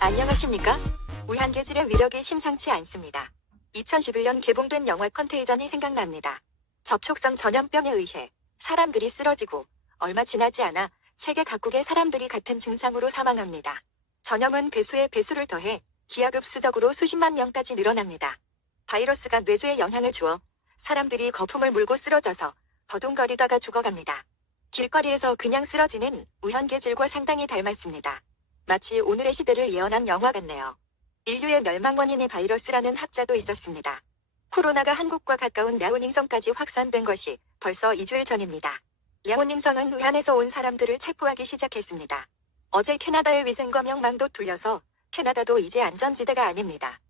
안녕하십니까? 우한계질의 위력이 심상치 않습니다. 2011년 개봉된 영화 컨테이전이 생각납니다. 접촉성 전염병에 의해 사람들이 쓰러지고 얼마 지나지 않아 세계 각국의 사람들이 같은 증상으로 사망합니다. 전염은 배수에 배수를 더해 기하급수적으로 수십만 명까지 늘어납니다. 바이러스가 뇌수에 영향을 주어 사람들이 거품을 물고 쓰러져서 버둥거리다가 죽어갑니다. 길거리에서 그냥 쓰러지는 우한계질과 상당히 닮았습니다. 마치 오늘의 시대를 예언한 영화 같네요. 인류의 멸망 원인이 바이러스라는 학자도 있었습니다. 코로나가 한국과 가까운 랴오닝성까지 확산된 것이 벌써 2주일 전입니다. 랴오닝성은 우한에서 온 사람들을 체포하기 시작했습니다. 어제 캐나다의 위생검역망도 뚫려서 캐나다도 이제 안전지대가 아닙니다.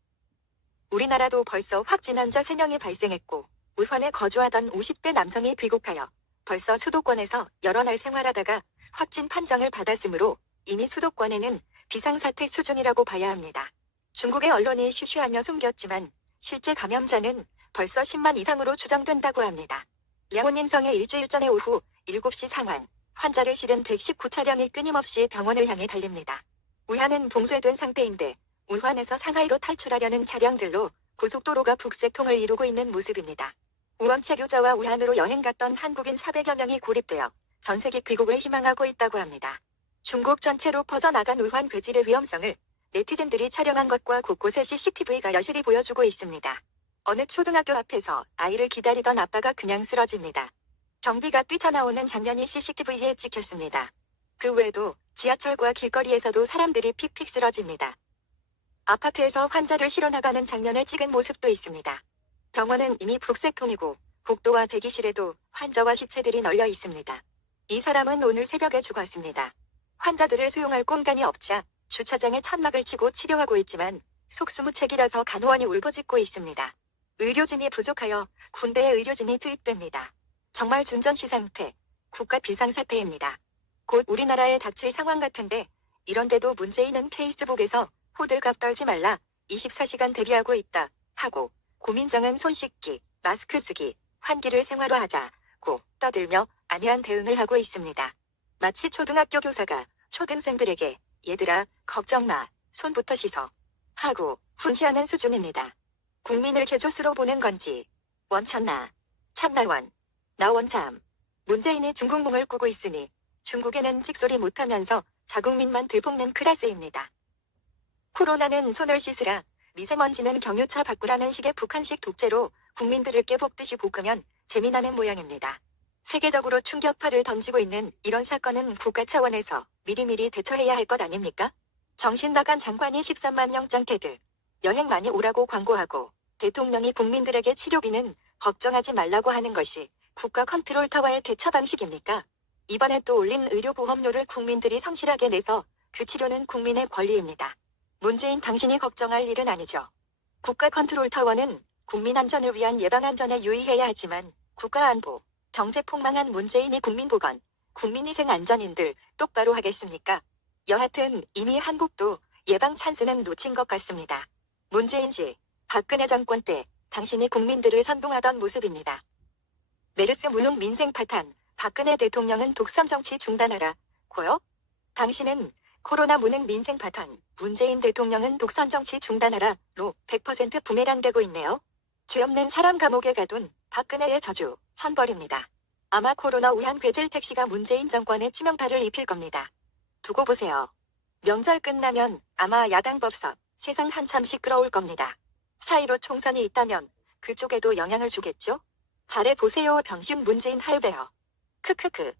우리나라도 벌써 확진 환자 3명이 발생했고 우한에 거주하던 50대 남성이 귀국하여 벌써 수도권에서 여러 날 생활하다가 확진 판정을 받았으므로 이미 수도권에는 비상사태 수준이라고 봐야 합니다. 중국의 언론이 쉬쉬하며 숨겼지만 실제 감염자는 벌써 10만 이상으로 추정된다고 합니다. 랴오닝성의 일주일 전의 오후 7시 상황, 환자를 실은 119차량이 끊임없이 병원을 향해 달립니다. 우한은 봉쇄된 상태인데 우한에서 상하이로 탈출하려는 차량들로 고속도로가 북새통을 이루고 있는 모습입니다. 우원체류자와 우한으로 여행 갔던 한국인 400여 명이 고립되어 전세계 귀국을 희망하고 있다고 합니다. 중국 전체로 퍼져나간 우한 괴질의 위험성을 네티즌들이 촬영한 것과 곳곳에 CCTV가 여실히 보여주고 있습니다. 어느 초등학교 앞에서 아이를 기다리던 아빠가 그냥 쓰러집니다. 경비가 뛰쳐나오는 장면이 CCTV에 찍혔습니다. 그 외에도 지하철과 길거리에서도 사람들이 픽픽 쓰러집니다. 아파트에서 환자를 실어나가는 장면을 찍은 모습도 있습니다. 병원은 이미 북새통이고 복도와 대기실에도 환자와 시체들이 널려 있습니다. 이 사람은 오늘 새벽에 죽었습니다. 환자들을 수용할 공간이 없자 주차장에 천막을 치고 치료하고 있지만 속수무책이라서 간호원이 울부짖고 있습니다. 의료진이 부족하여 군대에 의료진이 투입됩니다. 정말 준전시 상태, 국가 비상사태입니다. 곧 우리나라에 닥칠 상황 같은데 이런데도 문재인은 페이스북에서 호들갑 떨지 말라 24시간 대기하고 있다 하고 고민정은 손 씻기, 마스크 쓰기, 환기를 생활화하자고 떠들며 안이한 대응을 하고 있습니다. 마치 초등학교 교사가 초등생들에게 얘들아 걱정 마, 손부터 씻어 하고 훈시하는 수준입니다. 국민을 개조스로 보는 건지 원참나, 참나원, 나원참. 문재인이 중국몽을 꾸고 있으니 중국에는 찍소리 못하면서 자국민만 들볶는 클래스입니다. 코로나는 손을 씻으라, 미세먼지는 경유차 바꾸라는 식의 북한식 독재로 국민들을 깨볶듯이 볶으면 재미나는 모양입니다. 세계적으로 충격파를 던지고 있는 이런 사건은 국가 차원에서 미리미리 대처해야 할 것 아닙니까? 정신 나간 장관이 13만 명장 캐들, 여행 많이 오라고 광고하고 대통령이 국민들에게 치료비는 걱정하지 말라고 하는 것이 국가 컨트롤 타워의 대처 방식입니까? 이번에 또 올린 의료보험료를 국민들이 성실하게 내서 그 치료는 국민의 권리입니다. 문재인 당신이 걱정할 일은 아니죠. 국가 컨트롤 타워는 국민 안전을 위한 예방안전에 유의해야 하지만 국가안보, 경제 폭망한 문재인이 국민보건, 국민위생 안전인들 똑바로 하겠습니까? 여하튼 이미 한국도 예방 찬스는 놓친 것 같습니다. 문재인 씨, 박근혜 정권 때 당신이 국민들을 선동하던 모습입니다. 메르스 무능 민생 파탄, 박근혜 대통령은 독선 정치 중단하라, 고요? 당신은 코로나 무능 민생 파탄, 문재인 대통령은 독선 정치 중단하라로 100% 부메랑되고 있네요. 죄 없는 사람 감옥에 가둔 박근혜의 저주, 천벌입니다. 아마 코로나 우한 괴질 택시가 문재인 정권에 치명타를 입힐 겁니다. 두고 보세요. 명절 끝나면 아마 야당 법석, 세상 한참 시끄러울 겁니다. 사이로 총선이 있다면 그쪽에도 영향을 주겠죠? 잘해보세요 병신 문재인 할배요. 크크크.